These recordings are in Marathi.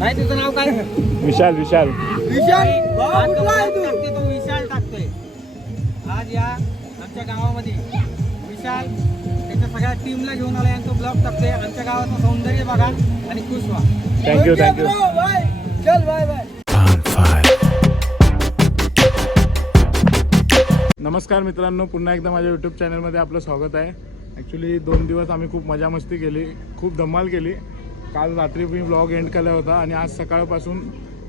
काय तुझं नाव काय? विशाल विशाल. आज तो? ब्लॉग टाकते तो विशाल टाकतोय. आज या आमच्या गावामध्ये विशाल त्याच्या सगळ्या टीमला घेऊन आलाय आणि तो ब्लॉग टाकतोय. आमच्या गावाचं सौंदर्य बघा आणि खुश व्हा. थँक्यू थँक्यू चल बाय बाय नमस्कार मित्रांनो पुन्हा एकदा माझ्या यूट्यूब चॅनलमध्ये आपलं स्वागत आहे. ॲक्च्युली दोन दिवस आम्ही खूप मजा मस्ती केली खूप धमाल केली. काल रात्री मी ब्लॉग एंड केला होता आणि आज सकाळपासून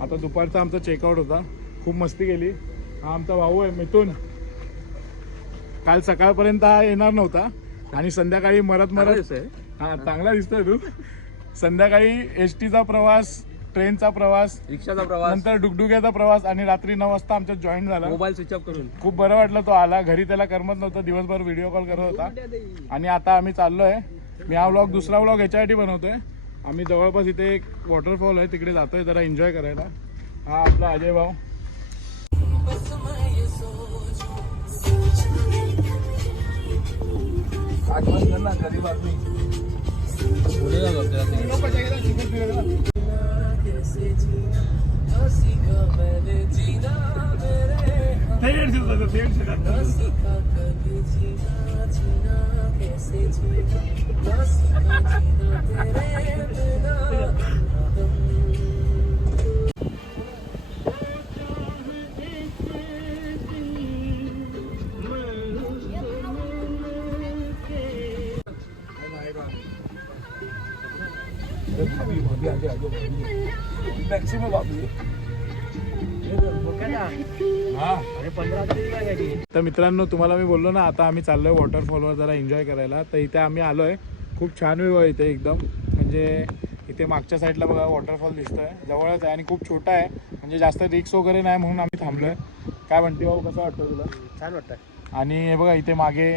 आता दुपारचा आमचा चेकआउट होता. खूप मस्ती केली. हा आमचा भाऊ आहे मिथून. काल सकाळपर्यंत हा येणार नव्हता. आणि संध्याकाळी मरत मरत हा चांगला दिसतोय तू. संध्याकाळी एस टीचा प्रवास ट्रेनचा प्रवास रिक्षाचा प्रवास. नंतर डुगडुग्याचा प्रवास आणि रात्री नऊ वाजता आमच्यात जॉईन झाला. मोबाईल स्विच ऑफ करून. खूप बरं वाटलं तो आला. घरी त्याला करमत नव्हतं. दिवसभर व्हिडिओ कॉल करत होता. आणि आता आम्ही चाललोय. मी हा व्लॉग दुसरा व्लॉग याच्यासाठी बनवतोय. आम्ही जवळपास इथे एक वॉटरफॉल आहे तिकडे जातोय जरा एन्जॉय करायला. हा आपला अजय भाऊ. गरीब आदमी कैसे जी बस तेरे बिना 맥심을 봐도 मित्रांनो तुम्हाला मी बोललो ना आता आम्ही चाललोय वॉटरफॉलवर जरा एन्जॉय करायला. तर इथे आम्ही आलोय. खूप छान व्ह्यू आहे इथे एकदम. म्हणजे इथे मागच्या साईडला बघा वॉटरफॉल दिसतोय. जवळच आहे आणि खूप छोटा आहे. म्हणजे जास्त रिक्स वगैरे नाही म्हणून आम्ही थांबलोय. काय म्हणते भाऊ कसं वाटतं तुला? छान वाटतं आणि हे बघा इथे मागे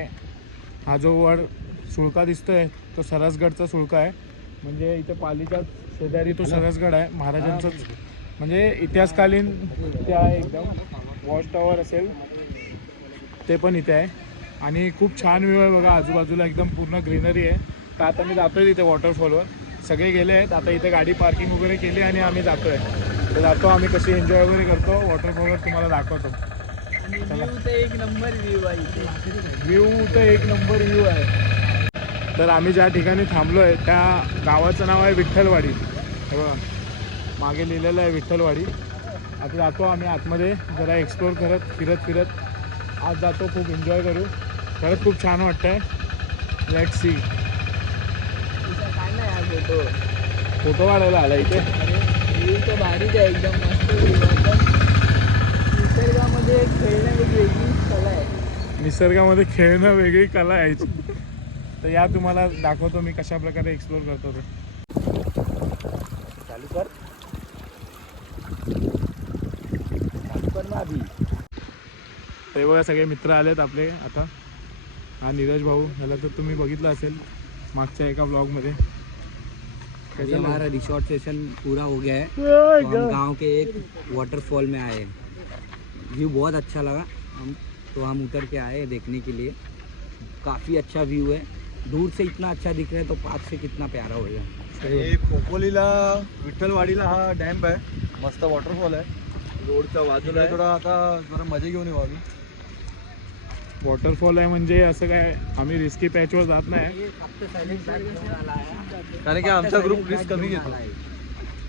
हा जो वर सुळका दिसतोय तो सरसगडचा सुळका आहे. म्हणजे इथे पालीच्या शेजारी तो सरसगड आहे. महाराजांचंच म्हणजे इतिहासकालीन त्या आहे एकदम वॉच टॉवर असेल ते पण इथे आहे. आणि खूप छान व्ह्यू आहे बघा आजूबाजूला एकदम पूर्ण ग्रीनरी आहे. तर आता मी जातोय तिथे वॉटरफॉलवर सगळे गेले आहेत आता इथे गाडी पार्किंग वगैरे केली आणि आम्ही जातोय. तर जातो आम्ही कशी एन्जॉय वगैरे करतो वॉटरफॉलवर तुम्हाला दाखवतो. एक नंबर व्ह्यू आहे व्ह्यू तर एक नंबर व्ह्यू आहे. तर आम्ही ज्या ठिकाणी थांबलो आहे त्या गावाचं नाव आहे विठ्ठलवाडी. बघा. मागे लिहिलेलं आहे विठ्ठलवाडी. आता जातो आम्ही आतमध्ये जरा एक्सप्लोर करत फिरत फिरत. आज जातो खूप एन्जॉय करू. खरंच खूप छान वाटतं आहे लेट सी काय नाही आज फोटो फोटो काढायला आला इथे. व्ह्यू तर भारीच आहे एकदम मस्त निसर्गामध्ये खेळण्याची वेगळी कला आहे निसर्गामध्ये खेळणं वेगळी कला आहे. तर या तुम्हाला दाखवतो मी कशा प्रकारे एक्सप्लोर करतो ते. चालू कर चालू कर ना आधी. ते बघा सगळे मित्र आलेत आपले आता. हा नीरज भाऊ ह्याला तर तुम्ही बघितलं असेल मागच्या एका ब्लॉगमध्ये अभी हमारा रिसोर्ट सेशन पूरा हो गया है। तो हम गांव के एक वाटरफॉल में आए व्यू बहुत अच्छा लगा। हम तो हम उतर के आए देखने के लिए। काफ़ी अच्छा व्यू है। दूर से इतना अच्छा दिख रहा है तो पास से कितना प्यारा होगा खोपोलीला विठ्ठलवाडीला हा डॅम्प आहे मस्त वॉटरफॉल आहे रोडच्या बाजूला आहे. थोडा आता जरा मजा घेऊन येऊ आम्ही. वॉटरफॉल आहे म्हणजे असं काय आम्ही रिस्की पॅचवर जात नाही. कारण की आमचा ग्रुप रिस्क कमी घेतो.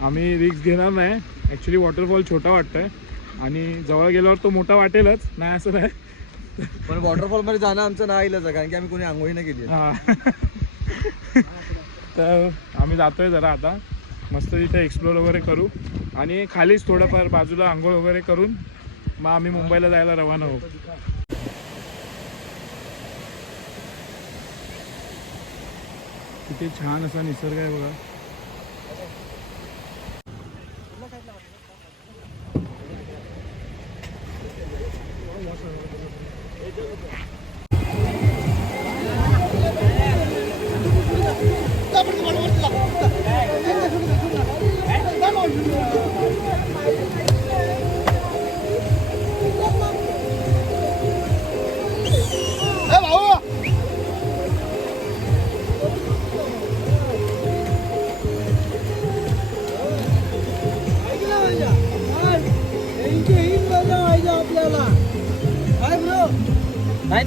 आम्ही रिक्स घेणार नाही. ॲक्च्युली वॉटरफॉल छोटा वाटतोय. आणि जवळ गेल्यावर तो मोठा वाटेलच. नाही असं नाही. पण वॉटरफॉलमध्ये जाणं आमचं नाही आहे कारण की आम्ही कोणी आंघोळी नाही केली. हा. तर आम्ही जातोय जरा आता. मस्त तिथे एक्सप्लोर वगैरे करू. आणि खालीच थोडंफार बाजूला आंघोळ वगैरे करून मग आम्ही मुंबईला जायला रवाना होऊ. किती छान असा निसर्ग आहे बघा.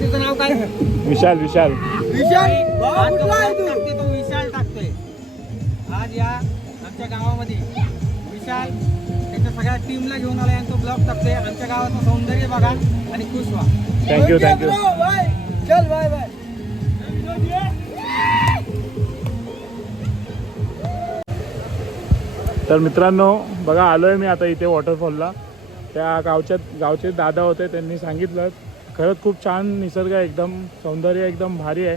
तुझं नाव काय? विशाल विशाल. विशाल? टाकते तो विशाल टाकतोय. आज या आमच्या गावामध्ये विशाल त्याच्या सगळ्या टीमला घेऊन आला आणि तो ब्लॉग टाकतोय. आमच्या गावाचं सौंदर्य बघा आणि खुश व्हा. थँक्यू थँक्यू चल बाय बाय तर मित्रांनो बघा आलोय मी आता इथे वॉटरफॉलला त्या गावच्या गावचे दादा होते त्यांनी सांगितलं. खरंच खूप छान निसर्ग आहे एकदम सौंदर्य एकदम भारी आहे.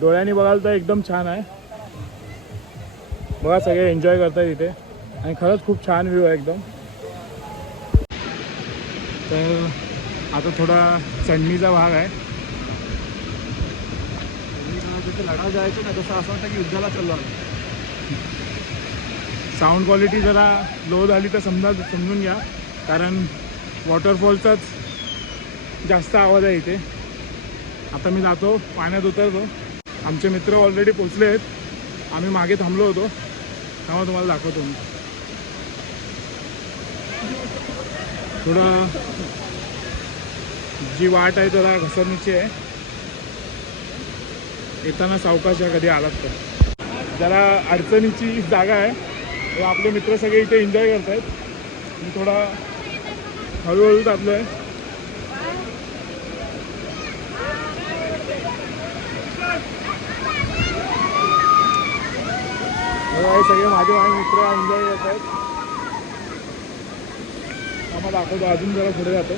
डोळ्यांनी बघाल तर एकदम छान आहे. बघा सगळे एन्जॉय करतात इथे. आणि खरंच खूप छान व्ह्यू आहे एकदम. तर आता थोडा चढणीचा भाग आहे. तिथे लढा जायचं ना तसं असं वाटतं की युद्धाला चाललो साऊंड क्वालिटी जरा लो झाली तर समजा समजून घ्या. कारण वॉटरफॉलचाच जास्त आवाज आहे इथे. आता मी जातो पाण्यात उतरतो. आमचे मित्र ऑलरेडी पोचले आहेत. आम्ही मागे थांबलो होतो. तेव्हा तुम्हाला दाखवतो मी. थोडा जी वाट आहे जरा घसरणीची आहे. येताना सावकाश आहे कधी आलात तर. जरा अडचणीची जागा आहे. आपले मित्र सगळे इथे एन्जॉय करत आहेत मी थोडा हळूहळू जातलो आहे सगळे माझे माझे मित्र एन्जॉय करत आहेत आम्हाला दाखवतो अजून जरा पुढे जातो.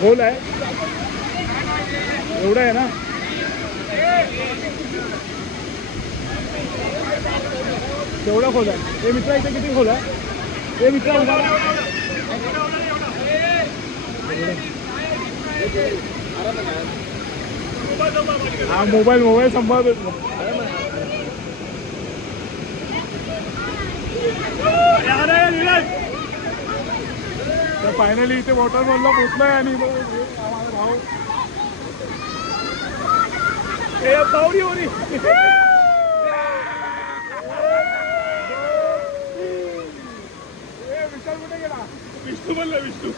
खोल आहे. एवढं आहे ना? केवढा खोल आहे? हे मित्रा इथे किती खोल आहे? हे मित्रा राहा. हा मोबाईल मोबाईल सांभाळत फायनली इथे वॉटरफॉलला पोचलाय आणि भाऊ. ए पावरी विशाल कुठे गेला? विष्णू विष्णू.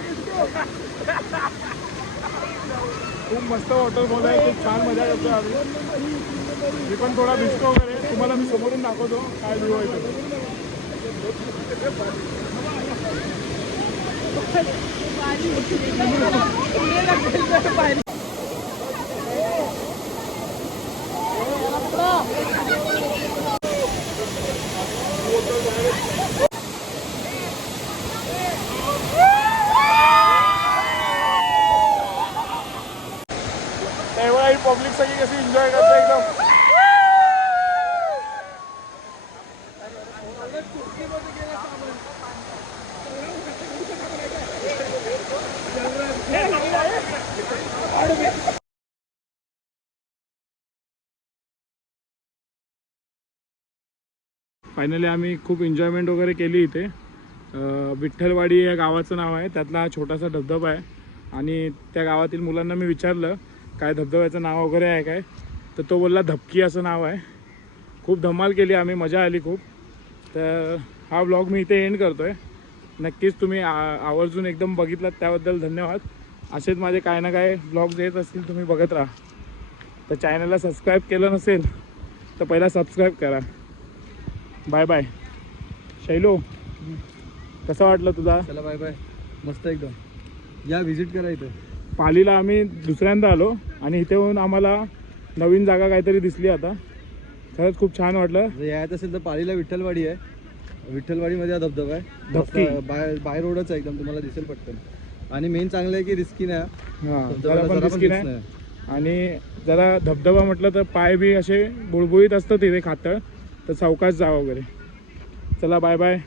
विष्णू. खूप मस्त वॉटरफॉल आहे खूप छान मजा येतो आम्ही मी पण थोडा भिजतो वगैरे तुम्हाला मी समोरून दाखवतो काय व्ह्यू आहे तो. सगळी कशी एन्जॉय करते एकदम. फायनली आम्ही खूप एन्जॉयमेंट वगैरे केली इथे. विठ्ठलवाडी या गावाचं नाव आहे. त्यातला हा छोटासा धबधबा आहे. आणि त्या गावातील मुलांना मी विचारलं काय धबधब्याचं नाव वगैरे आहे काय? तर तो बोलला धबकी असं नाव आहे. खूप धमाल केली आम्ही मजा आली खूप. तर हा व्लॉग मी इथे एंड करतो आहे नक्कीच तुम्ही आ- आवर्जून एकदम बघितलात त्याबद्दल धन्यवाद. असेच माझे काय ना काय ब्लॉग्स येत असतील तुम्ही बघत राहा. तर चॅनलला सबस्क्राईब केलं नसेल तर पहिला सबस्क्राईब करा. बाय बाय शैलो कसं वाटलं तुझा? चला बाय बाय मस्त एकदम. या व्हिजिट करा इथं. पालीला आम्ही दुसऱ्यांदा आलो. आणि इथे येऊन आम्हाला नवीन जागा काहीतरी दिसली आता. खरंच खूप छान वाटलं. यायचं असेल तर पालीला विठ्ठलवाडी आहे. विठ्ठलवाडीमध्ये हा धबधबा आहे. धबकी. बाय बाय रोडच आहे एकदम तुम्हाला दिसेल पटकन. आणि मेन चांगलं आहे की रिस्की नाही हां. जरा पण रिस्की नाही. आणि जरा धबधबा म्हटलं तर पाय बी असे बुळबुळीत असतं तिथे खातं तर सावकाश जा वगैरे. चला बाय बाय